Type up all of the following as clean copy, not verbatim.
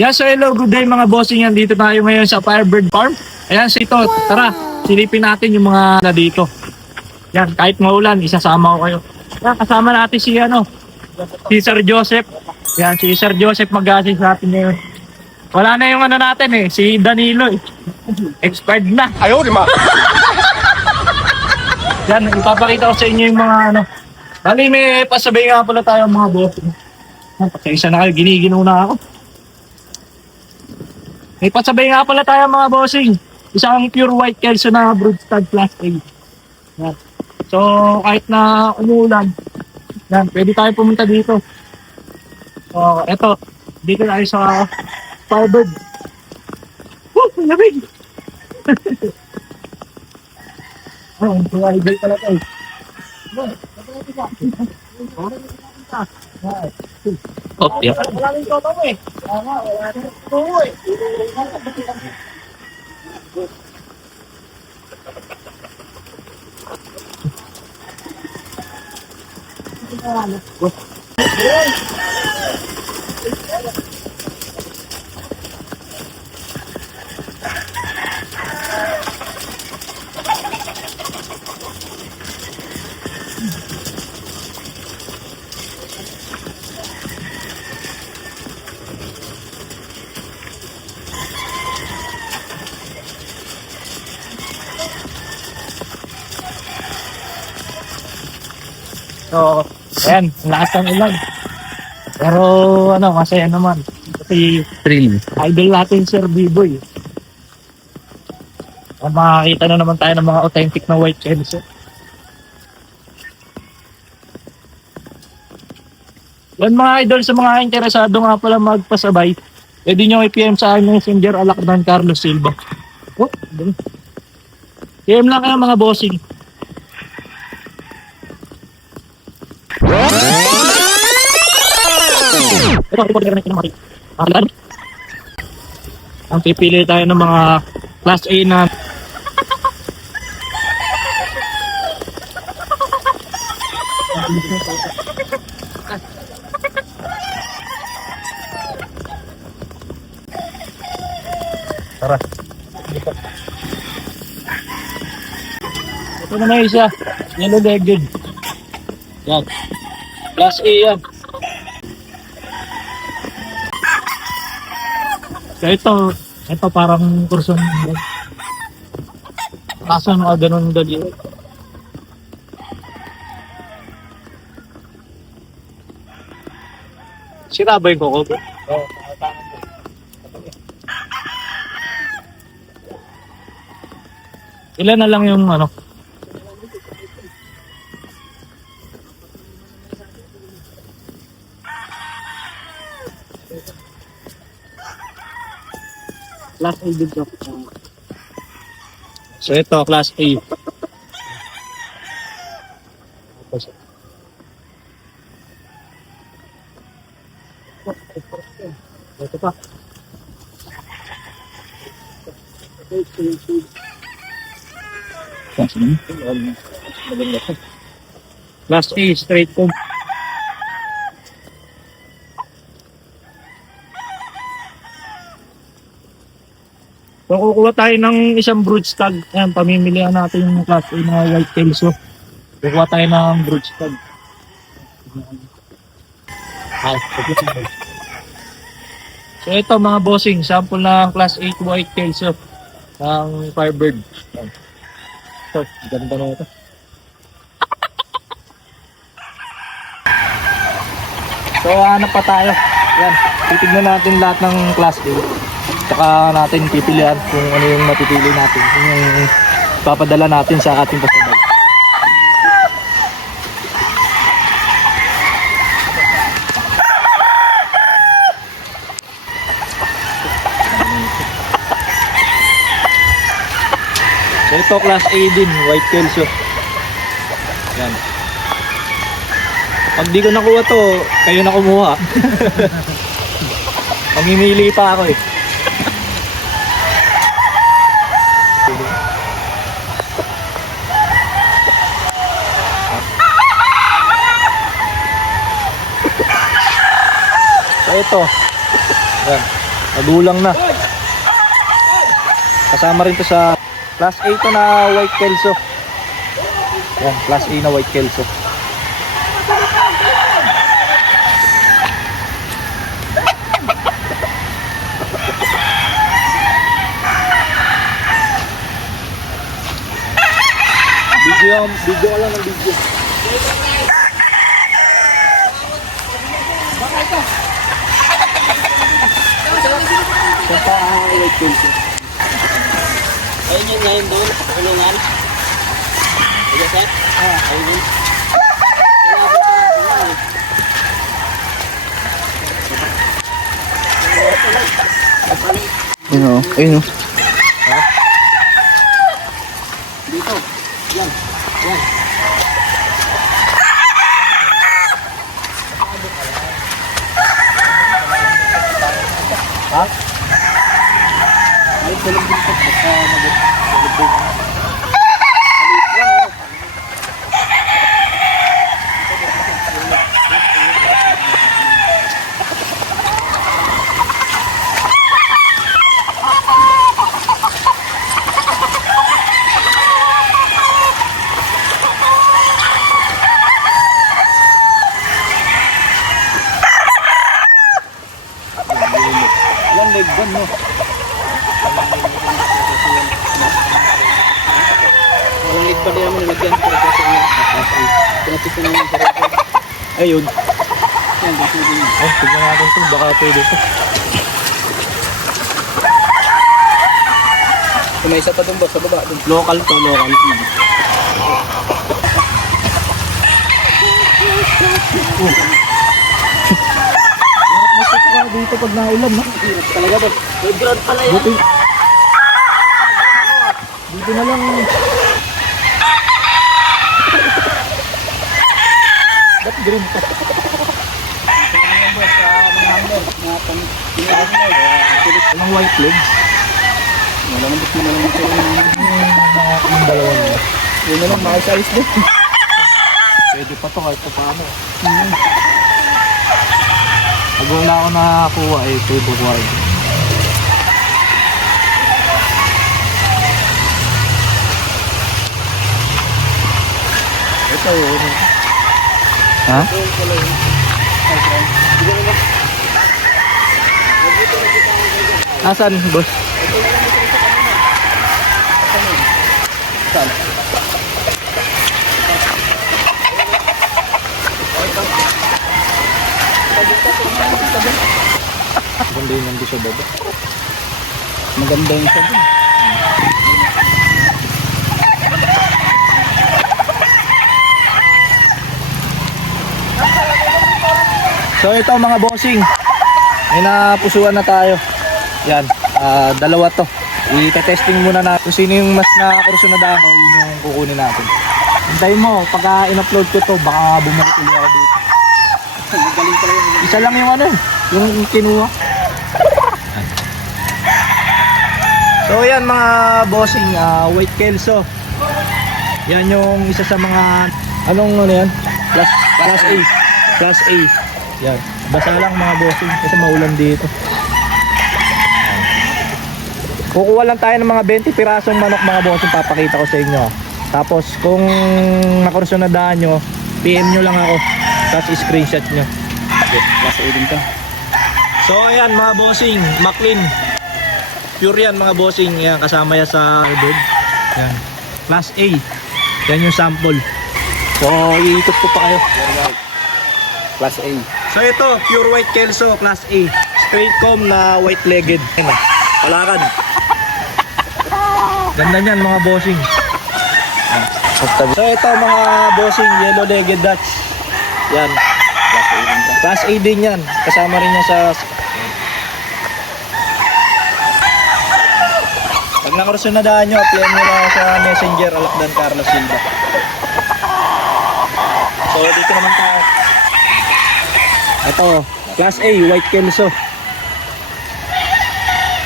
Yan, so hello, good day mga bossing. Yan, dito tayo ngayon sa Firebird Farm. Ayan, so ito, tara, silipin natin yung mga na dito. Yan, kahit maulan, isasama ko kayo. Yan, kasama natin si Sir Joseph. Yan, si Sir Joseph mag-assist natin ngayon. Wala na yung ano natin si Danilo expired na. Ayaw, di ma. Yan, ipapakita ko sa inyo yung mga Bali, may pasabay nga pala tayo mga bossing. Pasensya na kayo, giniginaw na ako. May pasabay nga pala tayo mga bossing. Isang pure white kelso na broodstag class A. Yan. So, kahit na umuulan, yan, pwede tayo pumunta dito. So, eto, dito tayo sa Firebird. Oh, lamig! Oh, idol pala tayo. Oh, yeah. Wala rin toto mo Wala rin toto mo So, ayan, lakas ng ulan. Pero masaya naman. Kasi Thrill. idol natin Sir B-Boy. Makakita na naman tayo ng mga authentic na white kelso. Yan mga idol, sa mga interesado nga pala magpasabay, pwede nyo i-PM sa akin Messenger Alacdan Carlos Silva. Oh, PM lang kayo mga bossing. Ito, report na ng mga pakailan. Ang pipili tayo ng mga class A na tara. Ito na may isa. Yellow legged. Yan. Class A yan. So ito parang kurson. Kaso ganun dali. Sira ba yung koko? Oo. Ilan na lang yung Class A dito. So ito, Class A. Ito pa. Class A, straight comb. So, kukuha tayo ng isang broodstag. Ayan, pamimilihan natin yung class A na white kelso. Kukuha tayo ng broodstag. So, ito mga bossing, sample ng class A white kelso ng Firebird. So, ganda na ito. So, hanap pa tayo. Yan, titignan natin lahat ng class A. Saka natin pipilihan kung ano yung mapipili natin. Yung papadala natin sa ating pasabay. So ito class A din, white kelso. Yan. Pag di ko nakuha to, kayo na kumuha. Mamimili pa ako So ito. Yan. Nagulang na. Kasama rin to sa Class A to na White Kelso. Yan, Class A na White Kelso. Video ka lang ng video. Ito pa ang White Kelso. Ayun yun ngayon doon, kulungan. Sige, sir. Ayun yun. Ayun o, ayun o. Dito. Yan. Yan. Ha? Ay, tulog din po. Basta mag-tulog. One leg gun no. Walang leg pa din naman nilagyan. Pinapis na naman sa record. Ayun. Yan, gusto din. Oh, tignan natin to. Baka pwede to. May isa pa doon boss, sa baba. Doon. Local to, local. Masok ka dito pag naulan no. Hirap talaga boss. May ground pala yan. Buti. Dito na lang. Ba't green pa? Anong white legs? Malamabot mo na lang ito. Yung dalawa niya. Yun na lang, makasize din. Pwede pa to kahit pa paano. Pag wala ako nakakuha eh, table wide. Ito yun. Ha? Asan, boss? Saan? Ganda yun nandito sa baba. Maganda yung sa dun. So ito mga bossing, may napusuan na tayo. Yan, dalawa to. I-testing muna natin kung sino yung mas nakakurso na dako, yun yung kukunin natin. Hintayin mo, pagka in-upload ko to, baka bumalik ulit ako dito. Galing pala yung Isa lang yung ano, yung kinuha. So yan mga bossing, White Kelso. Yan yung isa sa mga, anong ano yan? Class A. Class A. Yan. Basa lang mga bossing kasi maulan dito. Kukuha lang tayo ng mga 20 pirasong manok mga bossing, papakita ko sa inyo. Tapos kung nakursunadaan nyo, PM nyo lang ako. Tapos screenshot nyo. Class A din to. So ayan mga bossing, Maclean. Pure yan mga bossing. Yan, kasama yan sa bed. Yan. Class A. Yan yung sample. So iikot ko pa kayo. Class A. So ito, pure white Kelso, class A. Straight comb na white legged. Ayun, palakad. Ganda niyan mga bossing. So ito mga bossing, yellow legged Dutch. Yan. Class A din to. Class A din yan. Kasama rin yan sa... Pag nakursunadaan nyo, apply nyo lang sa Messenger, Alakdan Carlos Silva. So dito naman tayo. Ito, class A, white Kelso.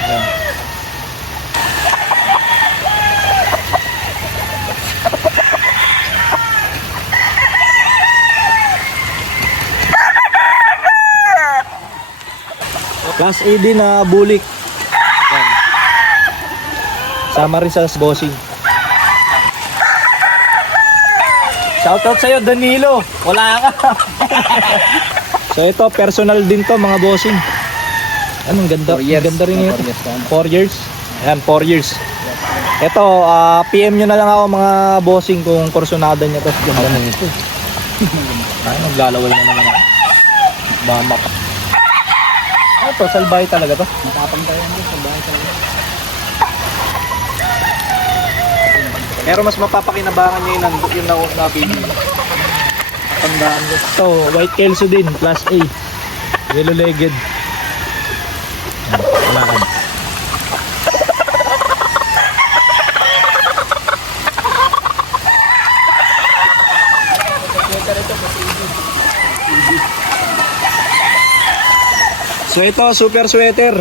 Yan. Class A din na bulik. Yan. Sama rin sa bossing. Shoutout sa'yo, Danilo. Wala ka. So ito, personal din to mga bossing. Anong ganda? 4 years. Ganda rin ito. 4 years. 4 years. Ayan, 4 years. Ito, PM nyo na lang ako mga bossing kung kursunada nyo to. Ganda na ito. Ay, naglalaway na naman ako. Mama pa. Ito, salbahe talaga to. Matapang tayo yan sa bahay talaga. Pero mas mapapakinabangan nyo yung na-baby. Tandaan nyo. Ito, white kelso din, class A. Yellow-legged. Wala ka. So ito, super sweater.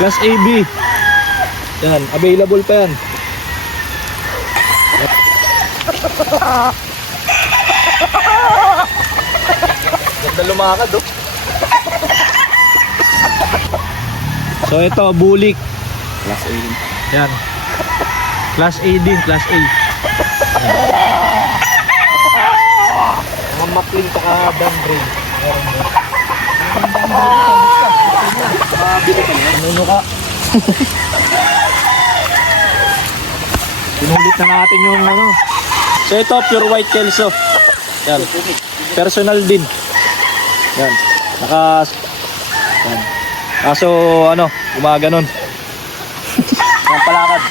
Class AB. Yan, available pa yan. Ganda lumakad, oh. So ito, bulik. Class A rin. Yan. Class A din, class A. Yan. Mga makling ka Dan Brain. Bili ka na yan. Ano ka? Pinulit na natin yung ano. So ito, pure white kelso. Yan. Personal din. Yan. Yan. Kaso ano, gumaganon. Yan palakad.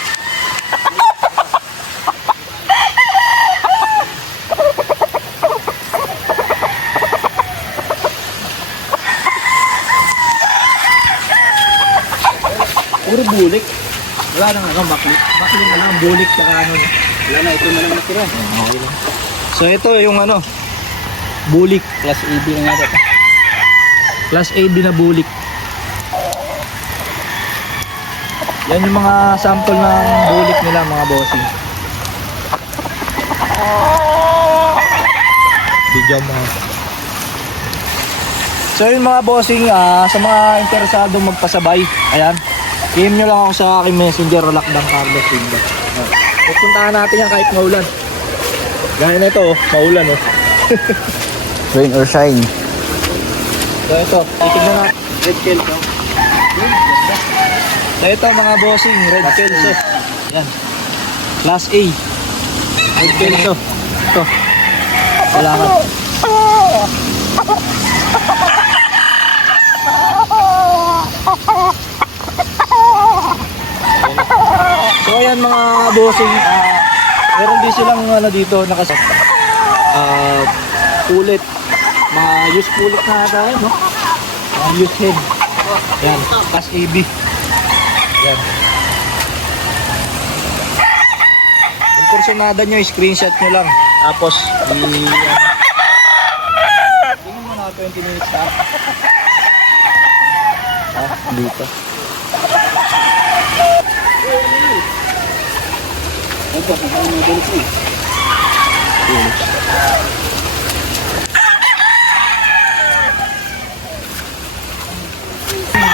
Puro bulik. Wala nang ano, baklit. Baklit na lang, bulik tsaka ano. Wala na, ito na lang natira. Okay lang. So ito yung ano, bulik. Class AB na nga ito. Class AB na bulik. Yan yung mga sample ng bulik nila mga bossing. Bigyan mo. So yun mga bossing, sa mga interesado magpasabay, ayan, PM nyo lang ako sa aking messenger, Rolakdang Carlos Silva. Ayan. Pupuntahan natin yan kahit maulan. Gaya na ito, maulan oh. Rain or shine. So ito, titignan natin. Red kelso. So ito mga bossing, red kelso. Yan. Class A. Red kelso. Ito. Wala ka. So ayan mga bossing, meron din silang ano dito nakasap. Pulit. Mga use pulit na tayo, no? Mga use head. Yan, Class AB. Yan. Kung kursunada nyo, screenshot nyo lang. Tapos, tingin mo na 20 minutes na. Dito. Ito, kung ano mga bulik mo.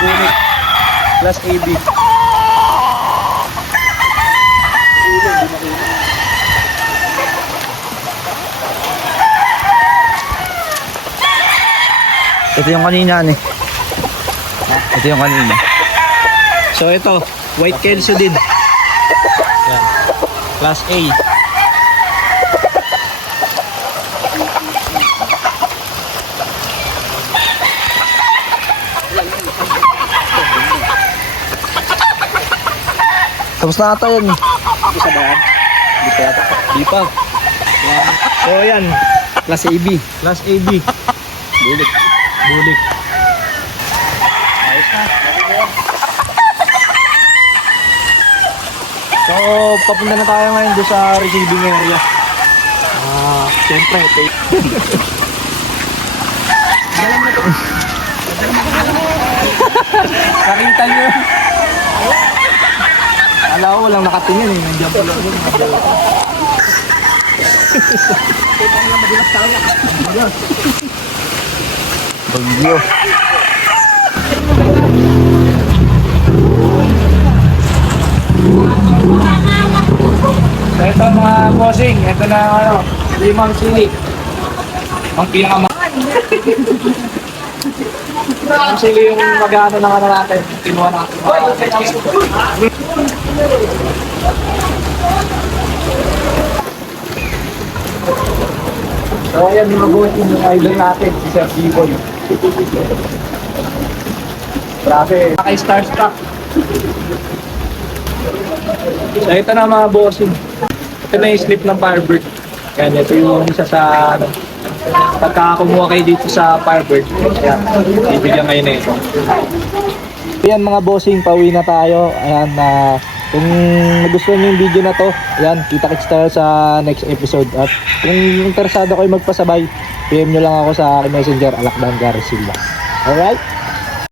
Bulik. Class AB. Ito yung kanina eh. Ito yung kanina. So ito, white kelso din. Yan. Class A. Tapos na ata yan eh. Ito sa bayan? Di pa yata. Di pa. Yan. So yan, Class AB. Class AB. Bulik. Bulik. Ayos na. So, papunta na tayo ngayon doon sa receiving area. Siyempre, tape. Nakita nyo. Alam ko walang nakatingin eh. Nandiyan pala. Bagyo. Ito na ano, limang sili. Ang pinakamahal. Ang sili yung mag-ano ng ano natin. Kinuha natin. So ayan, mga boss, yung idol natin, si Sir B-Boy. Grabe, naka-starstruck. So ito na mga bossing. Ito na yung slip ng Firebird. Yan, ito yung isa sa ano. Pagka kumuha kayo dito sa Firebird, yan, bibigyan kayo na ito. Ayan mga bossing, pauwi na tayo. Ayan, kung nagustuhan niyo yung video na to, ayan, kita-kits tayo sa next episode. At kung interesado kayo magpasabay, PM nyo lang ako sa messenger, Alakdan Garcilla. Alright?